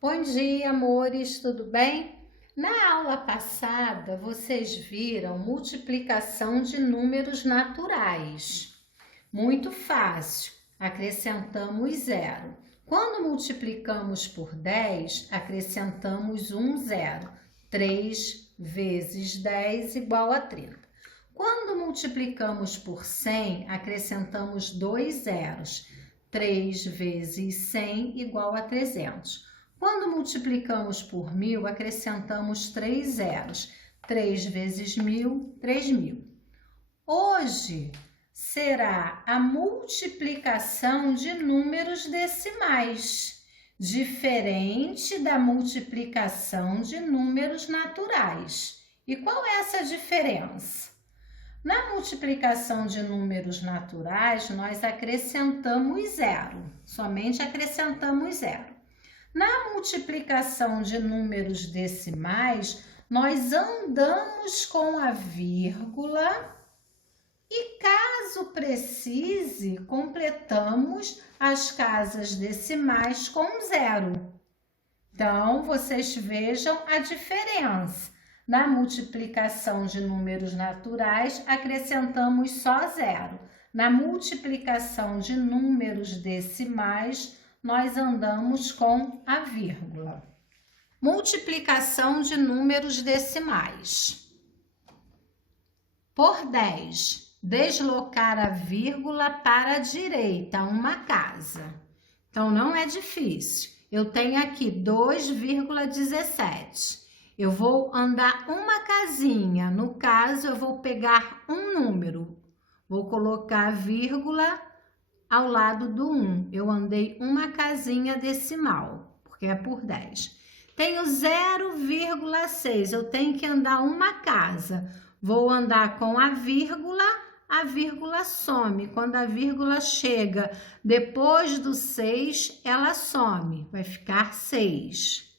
Bom dia, amores, tudo bem? Na aula passada, vocês viram multiplicação de números naturais. Muito fácil, acrescentamos zero. Quando multiplicamos por 10, acrescentamos um zero. 3 vezes 10 igual a 30. Quando multiplicamos por 100, acrescentamos dois zeros. 3 vezes 100 igual a 300. Quando multiplicamos por 1000, acrescentamos 3 zeros. 3 vezes 1000, 3000. Hoje será a multiplicação de números decimais, diferente da multiplicação de números naturais. E qual é essa diferença? Na multiplicação de números naturais, nós acrescentamos zero, somente acrescentamos zero. Na multiplicação de números decimais, nós andamos com a vírgula e, caso precise, completamos as casas decimais com zero. Então, vocês vejam a diferença. Na multiplicação de números naturais, acrescentamos só zero. Na multiplicação de números decimais, nós andamos com a vírgula. Multiplicação de números decimais. Por 10, deslocar a vírgula para a direita, uma casa. Então, não é difícil. Eu tenho aqui 2,17. Eu vou andar uma casinha. No caso, eu vou pegar um número. Vou colocar a vírgula ao lado do 1. Eu andei uma casinha decimal, porque é por 10. Tenho 0,6. Eu tenho que andar uma casa. Vou andar com a vírgula some. Quando a vírgula chega depois do 6, ela some. Vai ficar 6.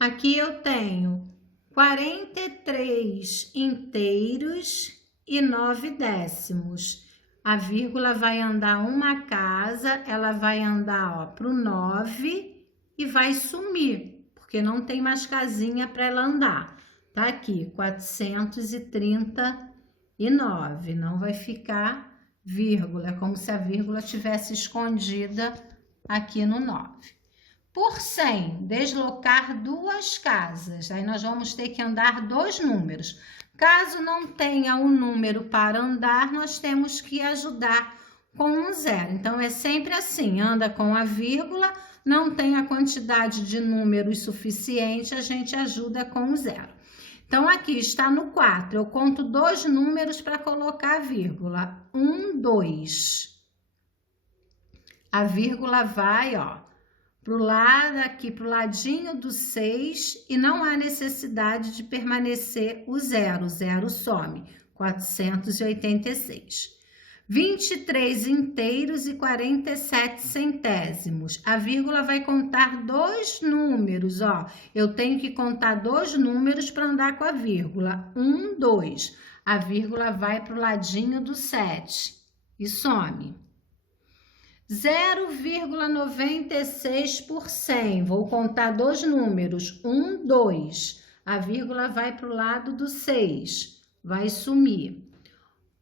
Aqui eu tenho 43 inteiros e 9 décimos. A vírgula vai andar uma casa, ela vai andar para o 9 e vai sumir, porque não tem mais casinha para ela andar. Tá aqui, 439, não vai ficar vírgula, é como se a vírgula tivesse escondida aqui no 9. Por 100, deslocar duas casas. Aí nós vamos ter que andar dois números. Caso não tenha um número para andar, nós temos que ajudar com um zero. Então, é sempre assim, anda com a vírgula, não tem a quantidade de números suficiente, a gente ajuda com um zero. Então, aqui está no 4, eu conto dois números para colocar a vírgula. 1, 2. A vírgula vai, ó, pro lado aqui, pro ladinho do 6, e não há necessidade de permanecer o zero. O zero some. 486. 23 inteiros e 47 centésimos. A vírgula vai contar dois números, ó. Eu tenho que contar dois números para andar com a vírgula. 1, 2. A vírgula vai pro ladinho do 7 e some. 0,96 por 100. Vou contar dois números. 1, 2. A vírgula vai para o lado do 6. Vai sumir.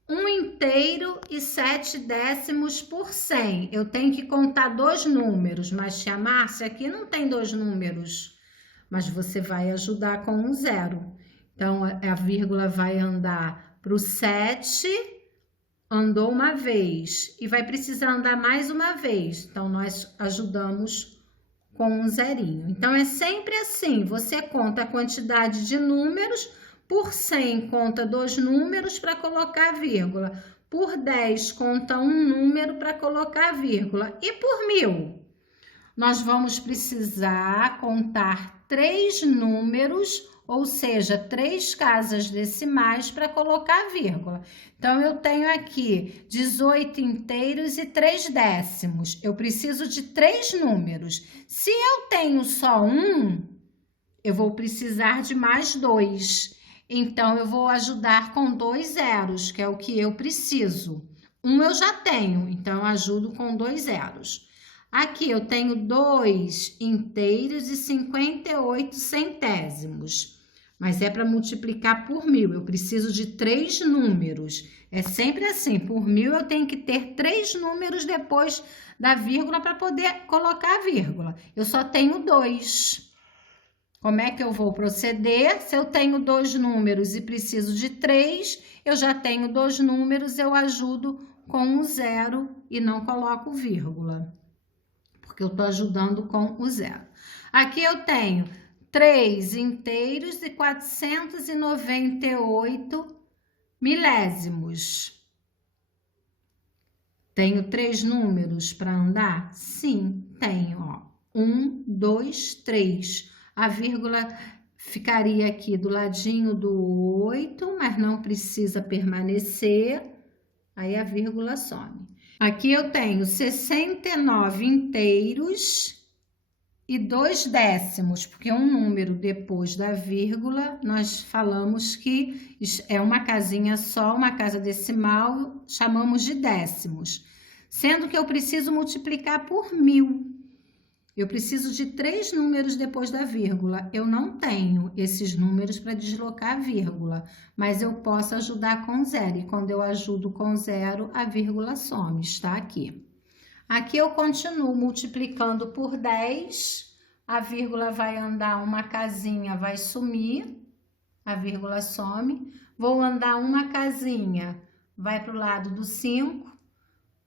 1 inteiro e 7 décimos por 100. Eu tenho que contar dois números. Mas, tia Márcia, aqui não tem dois números. Mas você vai ajudar com um zero. Então, a vírgula vai andar para o 7. Andou uma vez e vai precisar andar mais uma vez. Então, nós ajudamos com um zerinho. Então, é sempre assim. Você conta a quantidade de números. Por 100, conta dois números para colocar a vírgula. Por 10, conta um número para colocar a vírgula. E por 1000, nós vamos precisar contar três números, ou seja, três casas decimais para colocar a vírgula. Então, eu tenho aqui 18 inteiros e 3 décimos. Eu preciso de três números. Se eu tenho só um, eu vou precisar de mais dois. Então, eu vou ajudar com dois zeros, que é o que eu preciso. 1 eu já tenho, então eu ajudo com 2 zeros. Aqui eu tenho 2 inteiros e 58 centésimos. Mas é para multiplicar por 1000, eu preciso de 3 números. É sempre assim, por 1000 eu tenho que ter 3 números depois da vírgula para poder colocar a vírgula. Eu só tenho 2. Como é que eu vou proceder? Se eu tenho 2 números e preciso de 3, eu já tenho 2 números, eu ajudo com um zero e não coloco vírgula, porque eu estou ajudando com o zero. Aqui eu tenho 3 inteiros e 498 milésimos. Tenho 3 números para andar? Sim, tenho, ó. 1, 2, 3. A vírgula ficaria aqui do ladinho do 8, mas não precisa permanecer. Aí a vírgula some. Aqui eu tenho 69 inteiros e 2 décimos, porque um número depois da vírgula, nós falamos que é uma casinha só, uma casa decimal, chamamos de décimos. Sendo que eu preciso multiplicar por 1000. Eu preciso de 3 números depois da vírgula. Eu não tenho esses números para deslocar a vírgula, mas eu posso ajudar com zero. E quando eu ajudo com zero, a vírgula some, está aqui. Aqui eu continuo multiplicando por 10, a vírgula vai andar uma casinha, vai sumir, a vírgula some. Vou andar uma casinha, vai para o lado do 5.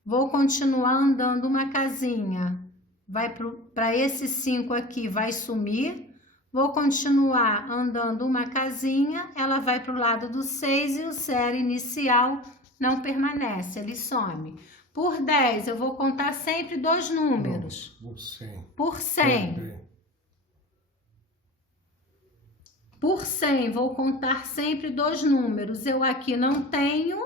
Vou continuar andando uma casinha, vai para esse 5 aqui, vai sumir. Vou continuar andando uma casinha, ela vai para o lado do 6 e o zero inicial não permanece, ele some. Por 10, eu vou contar sempre 2 números. Não, por 100. Por 100. Por 100, vou contar sempre 2 números. Eu aqui não tenho,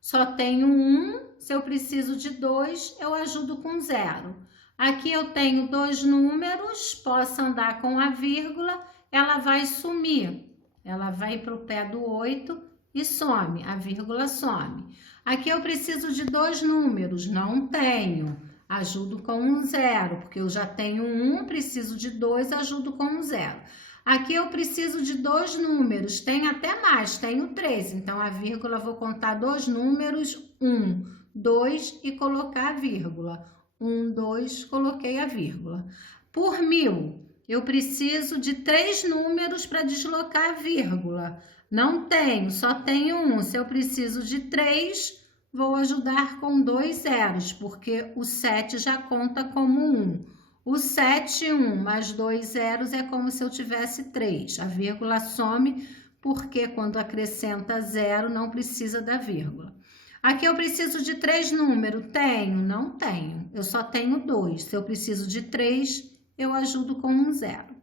só tenho 1. Se eu preciso de 2, eu ajudo com 0. Aqui eu tenho 2 números, posso andar com a vírgula, ela vai sumir. Ela vai para o pé do 8 e some, a vírgula some. Aqui eu preciso de 2 números, não tenho. Ajudo com um 0, porque eu já tenho 1, preciso de 2, ajudo com um 0. Aqui eu preciso de 2 números, tem até mais, tenho 3. Então, a vírgula, vou contar 2 números, 1, 2 e colocar a vírgula. 1, 2, coloquei a vírgula. Por 1000, eu preciso de 3 números para deslocar a vírgula. Não tenho, só tenho 1. Se eu preciso de 3, vou ajudar com 2 zeros, porque o 7 já conta como 1. O 7, 1 mais 2 zeros é como se eu tivesse 3. A vírgula some, porque quando acrescenta 0, não precisa da vírgula. Aqui eu preciso de 3 números. Tenho? Não tenho. Eu só tenho 2. Se eu preciso de 3, eu ajudo com um 0.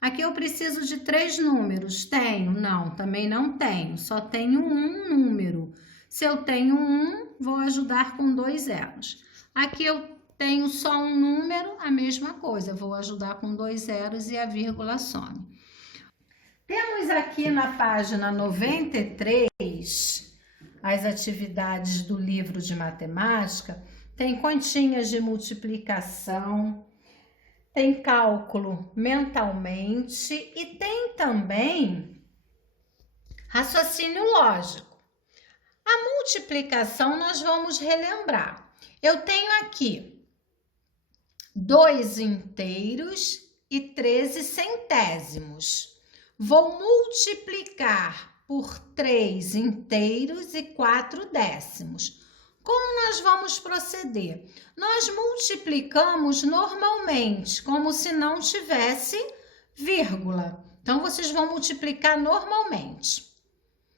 Aqui eu preciso de 3 números. Tenho? Não, também não tenho. Só tenho um número. Se eu tenho 1, vou ajudar com 2 zeros. Aqui eu tenho só um número, a mesma coisa. Vou ajudar com 2 zeros e a vírgula some. Temos aqui na página 93 as atividades do livro de matemática. Tem continhas de multiplicação, tem cálculo mentalmente e tem também raciocínio lógico. A multiplicação nós vamos relembrar. Eu tenho aqui 2 inteiros e 13 centésimos. Vou multiplicar por 3 inteiros e 4 décimos. Como nós vamos proceder? Nós multiplicamos normalmente, como se não tivesse vírgula. Então, vocês vão multiplicar normalmente.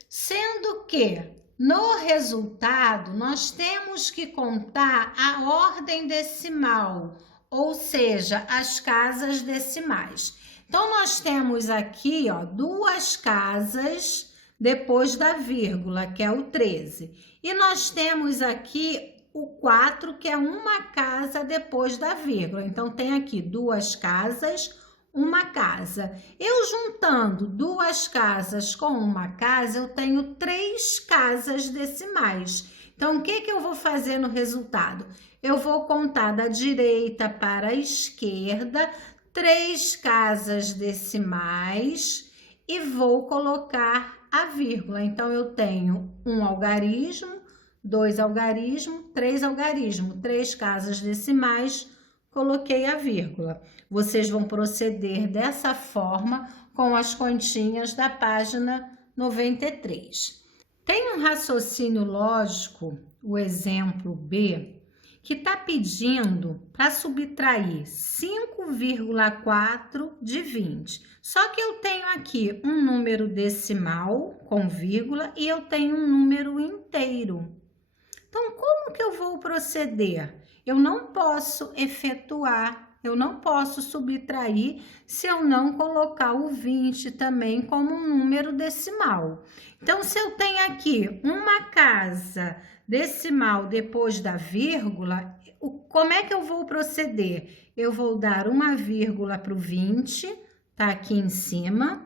Sendo que, no resultado, nós temos que contar a ordem decimal, ou seja, as casas decimais. Então, nós temos aqui, ó, 2 casas depois da vírgula, que é o 13. E nós temos aqui o 4, que é uma casa depois da vírgula. Então, tem aqui 2 casas, uma casa. Eu juntando 2 casas com uma casa, eu tenho 3 casas decimais. Então, o que eu vou fazer no resultado? Eu vou contar da direita para a esquerda 3 casas decimais e vou colocar a vírgula. Então, eu tenho um algarismo, 2 algarismo, 3 algarismo, 3 casas decimais, coloquei a vírgula. Vocês vão proceder dessa forma com as continhas da página 93. Tem um raciocínio lógico, o exemplo B, que está pedindo para subtrair 5,4 de 20. Só que eu tenho aqui um número decimal com vírgula e eu tenho um número inteiro. Então, como que eu vou proceder? Eu não posso eu não posso subtrair se eu não colocar o 20 também como um número decimal. Então, se eu tenho aqui uma casa decimal depois da vírgula, como é que eu vou proceder? Eu vou dar uma vírgula para o 20, tá aqui em cima,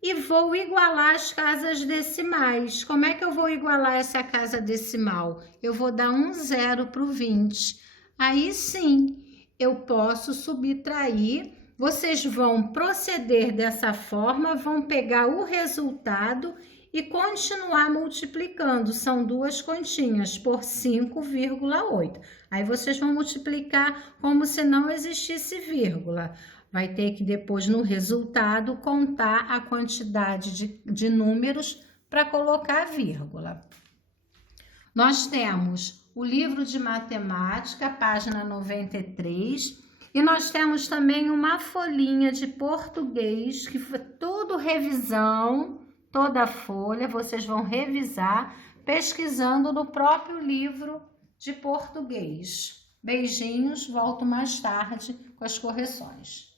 e vou igualar as casas decimais. Como é que eu vou igualar essa casa decimal? Eu vou dar um 0 para o 20. Aí sim, eu posso subtrair. Vocês vão proceder dessa forma, vão pegar o resultado e continuar multiplicando. São 2 continhas por 5,8. Aí vocês vão multiplicar como se não existisse vírgula. Vai ter que depois no resultado contar a quantidade de números para colocar a vírgula. Nós temos o livro de matemática, página 93, e nós temos também uma folhinha de português, que foi tudo revisão, toda a folha, vocês vão revisar pesquisando no próprio livro de português. Beijinhos, volto mais tarde com as correções.